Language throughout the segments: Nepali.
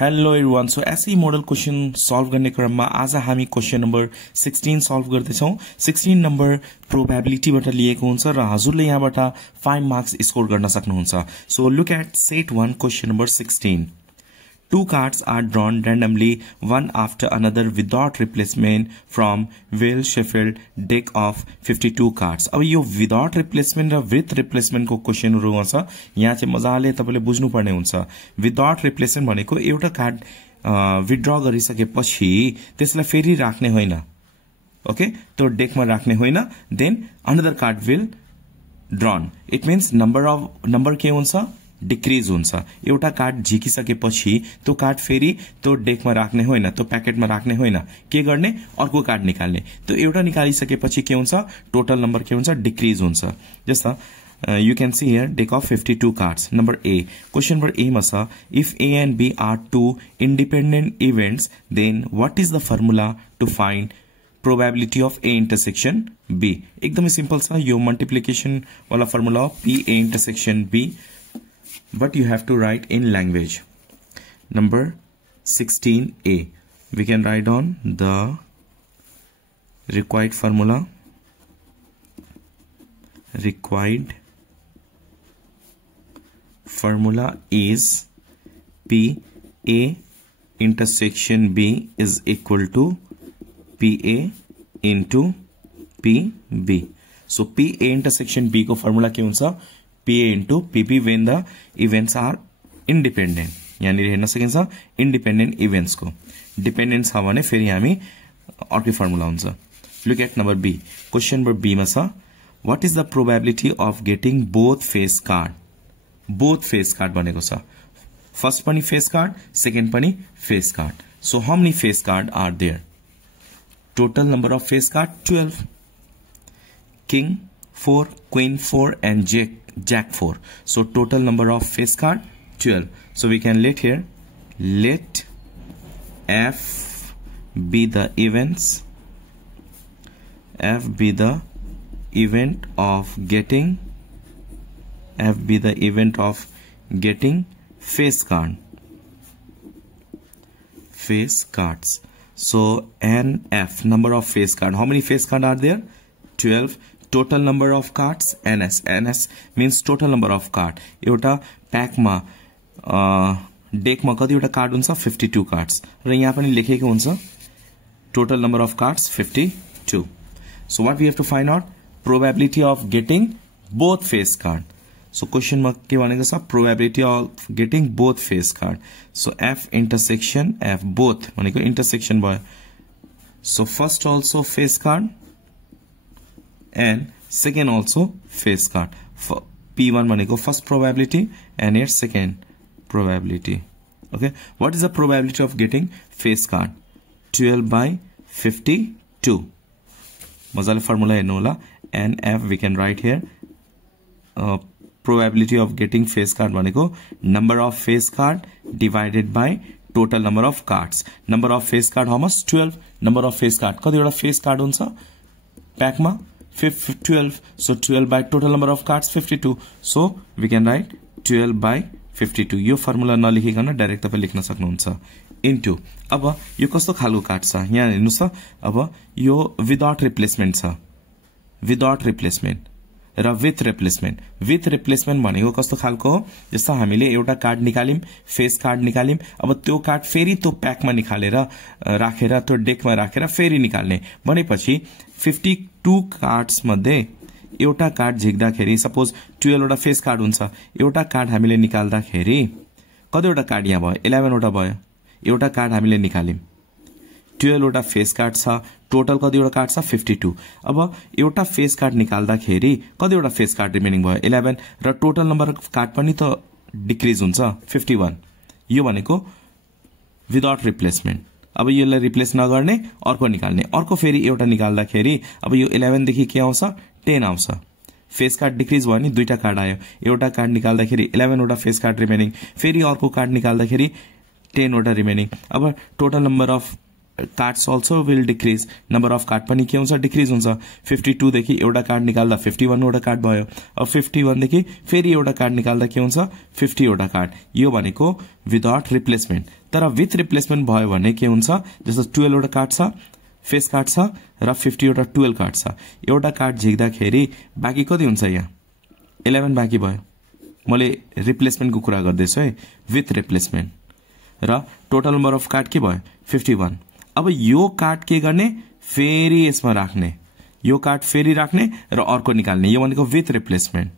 हेलो एभ्रिवान सो एसई मोडल क्वेशन सल्भ गर्ने क्रममा आज हामी क्वेशन नम्बर 16 सल्भ गर्दैछौं 16 नम्बर प्रोबेबिलिटीबाट लिएको हुन्छ र हजुरले यहाँबाट 5 मार्क्स स्कोर गर्न सक्नुहुन्छ so look at set 1 question number 16 Two cards are drawn randomly one after another without replacement from Will Sheffield deck of 52 cards. अब यो without replacement र with replacement को क्वेशनहरु हुन्छ यहाँ चाहिँ मजाले तपाईले बुझ्नु पर्ने हुन्छ without replacement भनेको एउटा कार्ड विथड्र गरिसकेपछि त्यसलाई फेरि राख्ने होइन ओके त्यो डेकमा राख्ने होइन then another card will drawn it means number के हुन्छ डिक्रिज हुन्छ एउटा कार्ड झिकिसकेपछि त्यो कार्ड फेरि त्यो डेकमा राख्ने होइन त्यो प्याकेटमा राख्ने होइन के गर्ने अर्को कार्ड निकाल्ने त्यो एउटा निकालिसकेपछि के हुन्छ टोटल नम्बर के हुन्छ डिक्रिज हुन्छ जस्तो you can see here deck of 52 cards number A question number A ma cha if A and B are two independent events then what is the formula to find probability of A intersection B एकदमै सिम्पल छ यो मल्टिप्लिकेसन वाला फर्मुला हो P A intersection B but you have to write in language. Number 16A. We can write on the required formula. Required formula is PA intersection B is equal to PA into PB. So PA intersection B को formula क्या होगा? PA into PP when the events are independent. यानी हेर्न सकिन्छ independent events को dependent छ भने फेरि हामी अर्कै फर्मुला हुन्छ look at number B question number B मा छ what is the probability of getting both face card भनेको छ first पनि face card second पनि face card so how many face card are there total number of face card 12 king 4 queen 4 and jack 4 so total number of face card 12 so we can let F be the event of getting face cards so NF number of face card how many face card are there 12 total number of cards NS means total number of card एउटा प्याक मा डेक मा कतिवटा कार्ड हुन्छ 52 कार्ड्स र यहाँ पनि लेखेको हुन्छ total number of cards 52 so what we have to find out probability of getting both face card so question मा के भनेको छ probability of getting both face card so F intersection F both भनेको intersection भयो so first also face card and second also face card for P1 maneko first probability and here second probability okay what is the probability of getting face card 12 by 52 mazale formula हेर्नु होला NF we can write here probability of getting face card भनेको number of face card divided by total number of cards number of face card how much 12 number of face card कतिवटा face card हुन्छ प्याक मा 12 so 12 by total number of cards 52 so we can write 12 by 52 यो फर्मुला नलेखिकन डाइरेक्ट तपाई लेख्न सक्नुहुन्छ इन्टु अब यो कस्तो खालको कार्ड छ यहाँ हेर्नुस् त अब यो विदाउट रिप्लेसमेन्ट छ विदाउट रिप्लेसमेन्ट र विथ रिप्लेसमेन्ट भनेको कस्तो खालको हो जस्तो हामीले एउटा कार्ड निकालिम फेस कार्ड निकालिम अब त्यो कार्ड फेरि त्यो प्याकमा निकालेर राखेर त्यो डेकमा राखेर फेरि निकाल्ने भनेपछि 52 कार्ड्स मध्ये एउटा कार्ड झिक्दाखेरि सपोज 12 वटा फेस कार्ड हुन्छ एउटा कार्ड हामीले निकाल्दाखेरि कतिवटा कार्ड यहाँ भयो 11 वटा भयो एउटा कार्ड हामीले निकालिम 12 वटा फेस कार्ड छ टोटल कतिवटा कार्ड छ 52 अब एउटा फेस कार्ड निकाल्दाखेरि कतिवटा फेस कार्ड रिमेनिङ भयो 11 र टोटल नम्बर अफ कार्ड पनि त डिक्रिज हुन्छ 51 यो भनेको विदाउट रिप्लेसमेन्ट अब यसलाई रिप्लेस नगर्ने अर्को निकाल्ने अर्को फेरि एउटा निकाल्दाखेरि अब यो 11 देखि के आउँछ 10 आउँछ फेस कार्ड डिक्रिज भयो नि दुईटा कार्ड आयो एउटा कार्ड निकाल्दाखेरि 11 वटा फेस कार्ड रिमेनिङ फेरि अर्को कार्ड निकाल्दाखेरि 10 वटा रिमेनिङ अब total number of cards also will decrease, number of card पनि के हुन्छ डिक्रिज हुन्छ। 52 देखि एउटा कार्ड निकाल्दा 51 वटा कार्ड भयो। अब 51 देखि फेरि एउटा कार्ड निकाल्दा के हुन्छ 50 वटा कार्ड। यो भनेको विदाउट रिप्लेसमेन्ट। तर विथ रिप्लेसमेन्ट भयो भने के हुन्छ, जस्तो 12 वटा कार्ड छ, फेस कार्ड छ र 50 वटा 12 कार्ड छ। एउटा कार्ड झिक्दाखेरि बाँकी कति हुन्छ, यहाँ 11 बाँकी भयो। मैले रिप्लेसमेन्टको कुरा गर्दैछु है, विथ रिप्लेसमेन्ट। र टोटल नम्बर अफ कार्ड के भयो 51। अब यो कार्ड के गर्ने, फेरि यसमा राख्ने, यो कार्ड फेरि राख्ने र अर्को निकाल्ने, यो भनेको with replacement.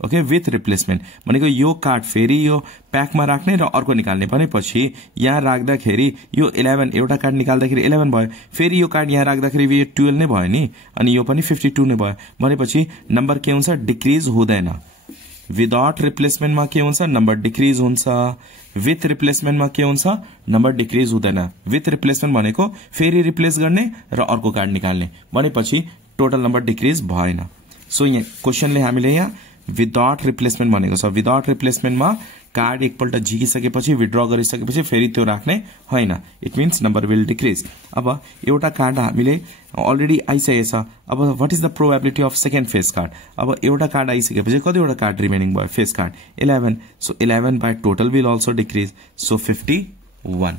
Okay, with replacement भनेको यो कार्ड फेरि यो प्याकमा राख्ने र अर्को निकाल्ने। भनेपछि यहाँ राख्दाखेरि यो 11, एउटा कार्ड निकाल्दाखेरि 11 भयो, फेरि यो कार्ड यहाँ राख्दाखेरि यो 12 नै भयो नि, अनि यो पनि 52 नै भयो। भनेपछि नम्बर के हुन्छ डिक्रिज हुँदैन। विदाउट रिप्लेसमेन्टमा के हुन्छ नम्बर डिक्रिज हुन्छ, विथ रिप्लेसमेन्टमा के हुन्छ नम्बर डिक्रिज हुँदैन। विथ रिप्लेसमेन्ट भनेको फेरि रिप्लेस गर्ने र अर्को कार्ड निकाल्ने, भनेपछि टोटल नम्बर डिक्रिज भएन। सो यहाँ क्वेसनले हामीले यहाँ विदाउट रिप्लेसमेन्ट भनेको छ। विदाउट रिप्लेसमेन्टमा कार्ड एकपल्ट झिकिसकेपछि विथड्र गरिसकेपछि फेरि त्यो राख्ने होइन, it means number will decrease. अब एउटा कार्ड हामीले अलरेडी आइसकेछ। अब what is the probability of second face card. अब एउटा कार्ड आइसकेपछि कतिवटा कार्ड रिमेनिङ भयो face card 11। So 11 by total will also decrease, so 51।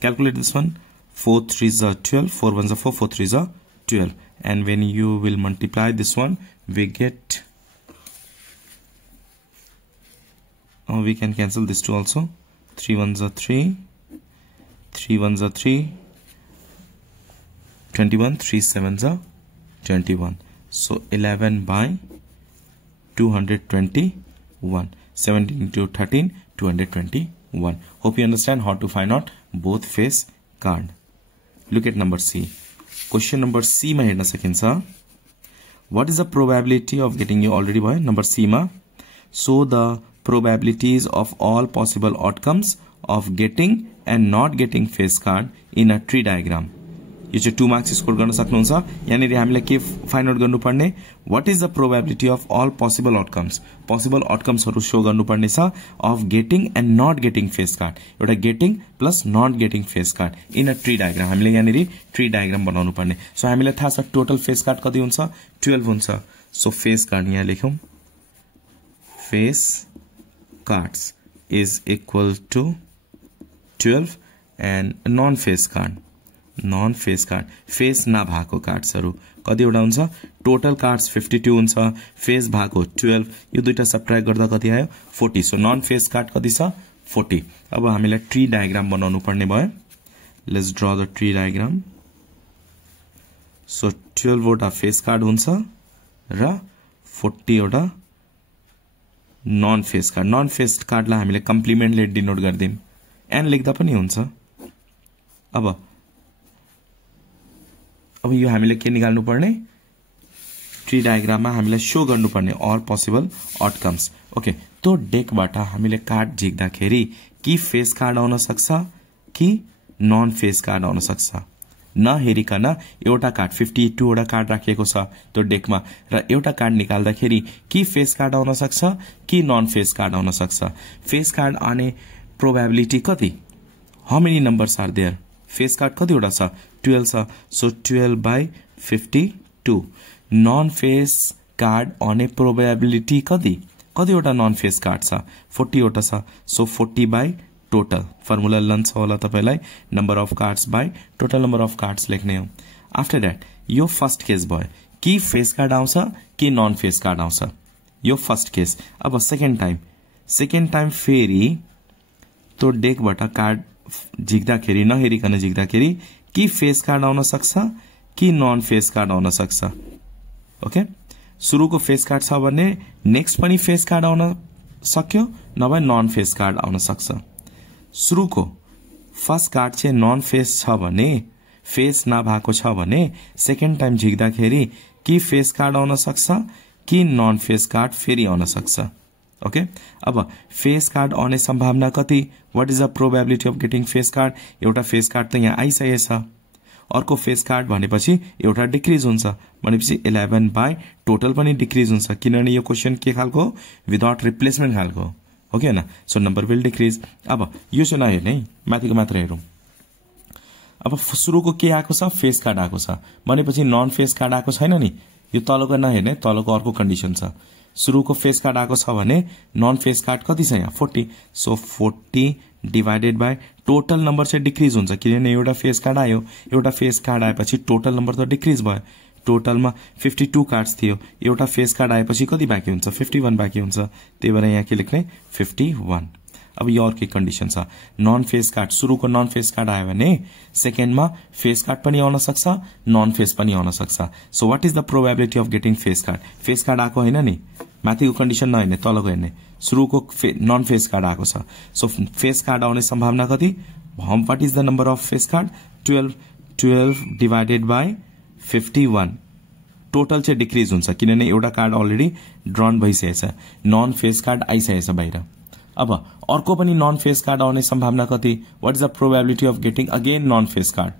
Calculate this one, 4 3s are 12, 4 1s are 4, 4 3s are 12, and when you will multiply this one we get we can cancel this two also, 3 1s are 3, 3 1s are 3, 21, 3 7s are 21, so 11 by 221, 17 into 13, 221. Hope you understand how to find out both face card. Look at number C. Question number C ma हेर्न सकिन्छ। What is the probability of getting, you already भयो number C ma, so the probabilities of all possible outcomes of getting and not getting face card in a tree diagram. यो चाहिँ 2 मार्क्स स्कोर गर्न सक्नुहुन्छ। यहाँनिर हामीले के फाइन्ड आउट गर्नुपर्ने, what is the probability of all possible outcomes, possible आउटकम्सहरु शो गर्नुपर्ने छ of getting and not getting face card. एउटा getting plus not getting face card in a tree diagram. हामीले यहाँनिर ट्री डायग्राम बनाउनु पर्ने। सो हामीलाई थाहा छ टोटल फेस कार्ड कति हुन्छ 12 हुन्छ। सो फेस कार्ड यहाँ लेखौं, face cards is equal to 12 and non face card, non face card face नभएको कार्ड्सहरु कतिवटा हुन्छ, टोटल कार्ड्स 52 हुन्छ, फेस भएको 12, यो दुईटा सबट्र्याक्ट गर्दा कति आयो 40। सो नन फेस कार्ड कति छ 40। अब हामीलाई ट्री डायग्राम बनाउनु पर्ने भयो। Let's draw the tree diagram. So 12 वटा फेस कार्ड हुन्छ र 40 वटा non face card. Non face कार्डलाई हामीले कम्प्लिमेन्टले डिनोट गर्दिम, एन लेख्दा पनि हुन्छ। अब यो हामीले के निकाल्नु पर्ने, ट्री डायग्राममा हामीले शो गर्नुपर्ने अल पोसिबल आउटकम्स। ओके, त्यो डेकबाट हामीले कार्ड झिक्दाखेरि कि फेस कार्ड आउन सक्छ कि नन फेस कार्ड आउन सक्छ। नहेरिकन एउटा कार्ड 52 वटा कार्ड राखिएको छ त्यो डेकमा र एउटा कार्ड निकाल्दाखेरि कि फेस कार्ड आउन सक्छ कि नन फेस कार्ड आउन सक्छ। फेस कार्ड आउने प्रोबेबिलिटी कति, how many numbers are there, face card कतिवटा छ 12 छ। So 12 by 52। Non face card आउने प्रोबेबिलिटी कतिवटा नन फेस कार्ड छ 40 वटा छ। सो 40 बाई टोटल, फर्मुला लन्छ होला तपाईलाई, number of cards by total number of cards लेख्ने हो। आफ्टर दैट यो फर्स्ट केस भयो कि फेस कार्ड आउँछ कि नन फेस कार्ड आउँछ, यो फर्स्ट केस। अब सेकेन्ड टाइम फेरि त्यो डेकबाट कार्ड झिक्दाखेरि नहेरिकन झिक्दाखेरि कि फेस कार्ड आउन सक्छ कि नन फेस कार्ड आउन सक्छ। ओके, सुरुको फेस कार्ड छ भने नेक्स्ट पनि फेस कार्ड आउन सक्यो, नभए नन फेस कार्ड आउन सक्छ। सुरुको फर्स्ट कार्ड चाहिँ नन फेस छ भने, फेस नभएको छ भने सेकेन्ड टाइम झिक्दाखेरि कि फेस कार्ड आउन सक्छ कि नन फेस कार्ड फेरि आउन सक्छ। ओके, अब फेस कार्ड आउने सम्भावना कति, what is the probability of getting face card. एउटा फेस कार्ड त यहाँ आइसकेछ, अर्को फेस कार्ड भनेपछि एउटा डिक्रिज हुन्छ, भनेपछि 11 बाई टोटल पनि डिक्रिज हुन्छ, किनभने यो क्वेसन के खालको, विदाउट रिप्लेसमेन्ट खालको हो कि हैन। So number will decrease. अब यो चाहिँ नहेर्ने है, माथिको मात्र हेरौं। अब सुरुको के आएको छ फेस कार्ड आएको छ भनेपछि नन फेस कार्ड आएको छैन नि यो तलको नहेर्ने तलको अर्को कन्डिसन छ सुरुको फेस कार्ड आएको छ भने नन फेस कार्ड कति छ यहाँ 40 so 40 divided by total number चाहिँ डिक्रिज हुन्छ किनभने एउटा फेस कार्ड आयो एउटा फेस कार्ड आएपछि टोटल नम्बर त डिक्रिज भयो टोटलमा 52 कार्ड्स थियो एउटा फेस कार्ड आएपछि कति बाँकी हुन्छ 51 बाँकी हुन्छ त्यही भएर यहाँ के लेख्ने 51 अब यो अर्को कन्डिसन छ नन फेस कार्ड सुरुको नन फेस कार्ड आयो भने सेकेन्डमा फेस कार्ड पनि आउन सक्छ नन फेस पनि आउन सक्छ so what is the probability of getting face card आएको हैन नि माथिको कन्डिसन नहेर्ने तलको हेर्ने सुरुको नन फेस कार्ड आएको छ सो फेस कार्ड आउने सम्भावना कति what is the number of face card 12 divided by 51 total चाहिँ डिक्रिज हुन्छ किनभने एउटा कार्ड अलरेडी ड्रन भइसकेछ नन फेस कार्ड आइसकेछ बाहिर अब अर्को पनि नन फेस कार्ड आउने सम्भावना कति what is the probability of getting again non face card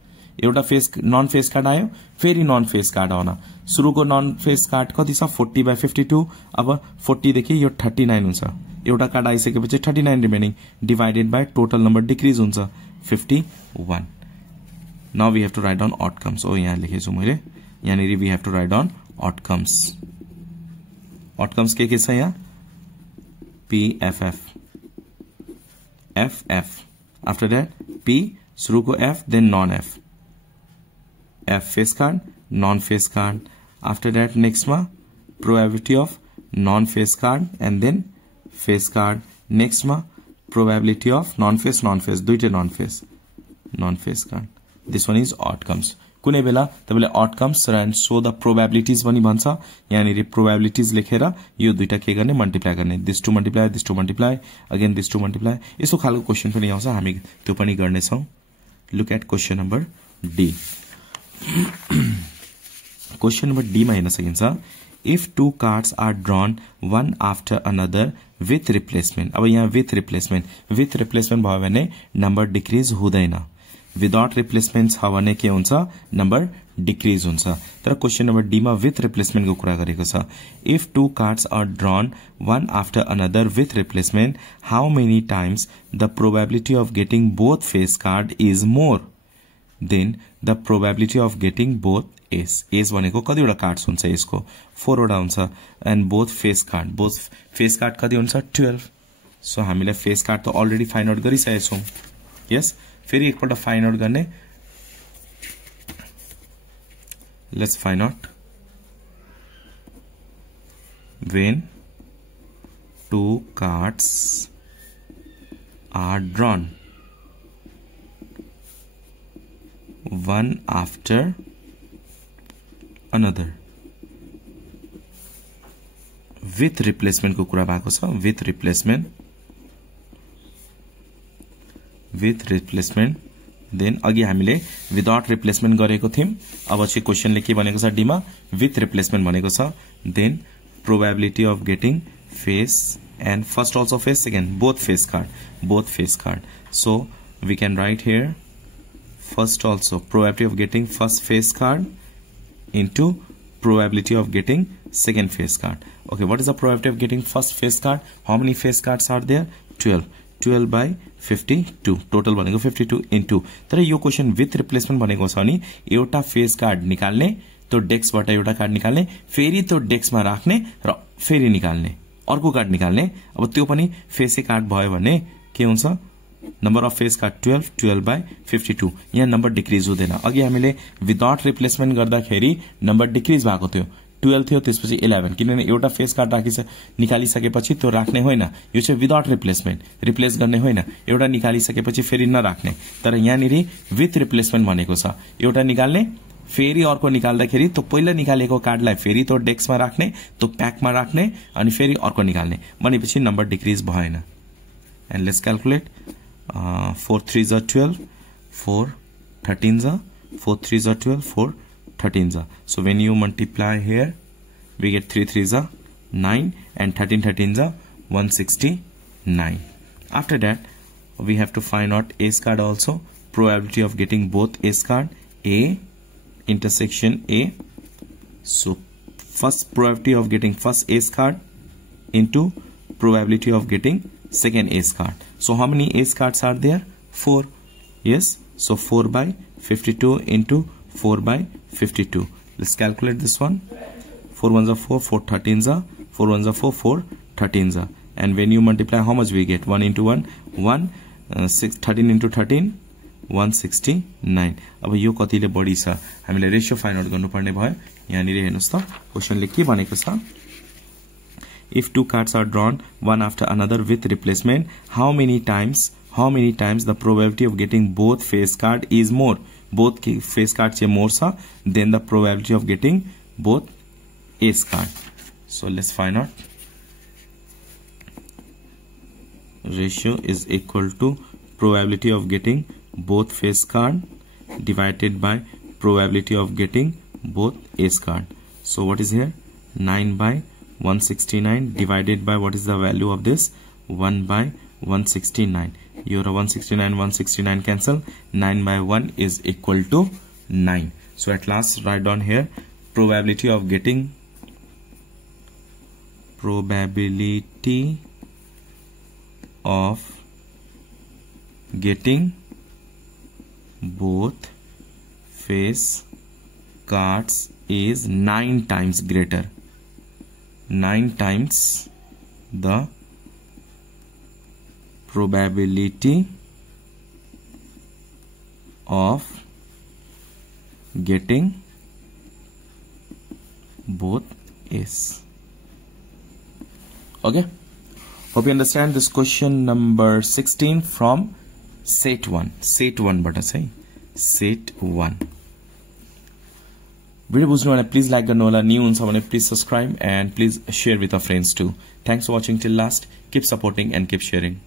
एउटा नन फेस कार्ड आयो फेरि नन फेस कार्ड आउन सुरुको नन फेस कार्ड कति छ 40/52 अब 40 देखि यो 39 हुन्छ एउटा कार्ड आइसकेपछि 39 remaining divided by total number decrease हुन्छ 51 now we have to write down outcomes ओ यहाँ लेखेछु मैले यानी we have to write down outcomes के छ यहाँ PFF FF after that P सुरुको F then non F F face card non face card after that next ma probability of non face card and then face card next ma probability of non face दुईटै non face card this one is outcomes कुनै बेला तपाईले आउटकम्स र सो द प्रोबेबिलिटीज पनि भन्छ यानी प्रोबेबिलिटीज लेखेर यो दुईटा के गर्ने मल्टिप्लाई गर्ने this to multiply again this to multiply यसो खालको क्वेशन पनि आउँछ हामी त्यो पनि गर्ने छौं look at question number D question number D मा हेर्न सकिन्छ if two cards are drawn one after another with replacement अब यहाँ विथ रिप्लेसमेन्ट भयो भने नम्बर डिक्रिज हुँदैन विदाउट रिप्लेसमेन्ट छ भने के हुन्छ नम्बर डिक्रिज हुन्छ तर क्वेशन नम्बर डी मा विथ रिप्लेसमेन्ट को कुरा गरेको छ if two cards are drawn one after another with replacement how many times the probability of getting both face card is more than the probability of getting both S भनेको कतिवटा कार्ड्स हुन्छ यसको 4 वटा हुन्छ एन्ड बोथ फेस कार्ड कति हुन्छ 12 सो हामीलाई फेस कार्ड त अलरेडी फाइन्ड आउट गरिसकेका छौं यस फेरि एकपल्ट फाइन्ड आउट गर्ने let's find out when two cards are drawn one after another with replacement को कुरा भएको छ with replacement then अघि हामीले without replacement गरेको थियौं अब चाहिँ क्वेशनले के भनेको छ डी मा with replacement भनेको छ then probability of getting face and first also face second both face card so we can write here first also probability of getting first face card into probability of getting second face card okay what is the probability of getting first face card how many face cards are there 12 by 52 total भनेको 52 into तर यो क्वेशन विथ रिप्लेसमेन्ट भनेको छ नि एउटा फेस कार्ड निकाल्ने त्यो डेस्कबाट एउटा कार्ड निकाल्ने फेरि त्यो डेस्कमा राख्ने र फेरि निकाल्ने अर्को कार्ड निकाल्ने अब त्यो पनि फेसै कार्ड भयो भने के हुन्छ number of face card 12 by 52 यहाँ नम्बर डिक्रिज हुँदैन अघि हामीले विदाउट रिप्लेसमेन्ट गर्दाखेरि नम्बर डिक्रिज भएको थियो 12 थियो त्यसपछि 11 किनभने एउटा फेस कार्ड निकालिसकेपछि त्यो राख्ने होइन यो चाहिँ विदाउट रिप्लेस गर्ने होइन एउटा निकालिसकेपछि फेरि नराख्ने तर यहाँनिर विथ रिप्लेसमेन्ट भनेको छ एउटा निकाल्ने फेरि अर्को निकाल्दाखेरि त्यो पहिला निकालेको कार्डलाई फेरि त्यो डेस्कमा राख्ने त्यो प्याकमा राख्ने अनि फेरि अर्को निकाल्ने भनेपछि नम्बर डिक्रिज भएन एन्ड लेट्स क्याल्कुलेट 4 3 जा 12 4 13 जा 4 3 जा 12 4 13 जा so when you multiply here we get 3 3 जा 9 and 13 जा 169 after that we have to find out ace card also probability of getting both ace card A intersection A so first probability of getting first ace card into probability of getting second ace card so how many ace cards are there 4 yes so 4 by 52 into 4 by 52. Let's calculate this one. 4 ones are 4, 4 13s are 4 ones are 4, 4 13s are. And when you multiply, how much we get? 1 into 1, 1, 6, 13 into 13, 169. अब यो कतिले बढी छ हामीले रेशियो फाइन्ड आउट गर्नुपर्ने भयो। यहाँनिर हेर्नुस् त क्वेशनले के भनेको छ? If two cards are drawn one after another with replacement, how many times the probability of getting both face card is more? Both face card che more sa than the probability of getting both ace card. So let's find out. Ratio is equal to probability of getting both face card divided by probability of getting both ace card. So what is here? 9 by 169 divided by what is the value of this? 1 by 169. Your 169 cancel. 9 by 1 is equal to 9. So at last write down here probability of getting both face cards is 9 times greater. 9 times the probability of getting both ace. Okay, hope you understand this question number 16 from set 1. Set 1 bata sai set 1. Video buzhnu bhane please like garnu hola, new huncha bhane please subscribe and please share with your friends too. Thanks for watching till last. Keep supporting and keep sharing.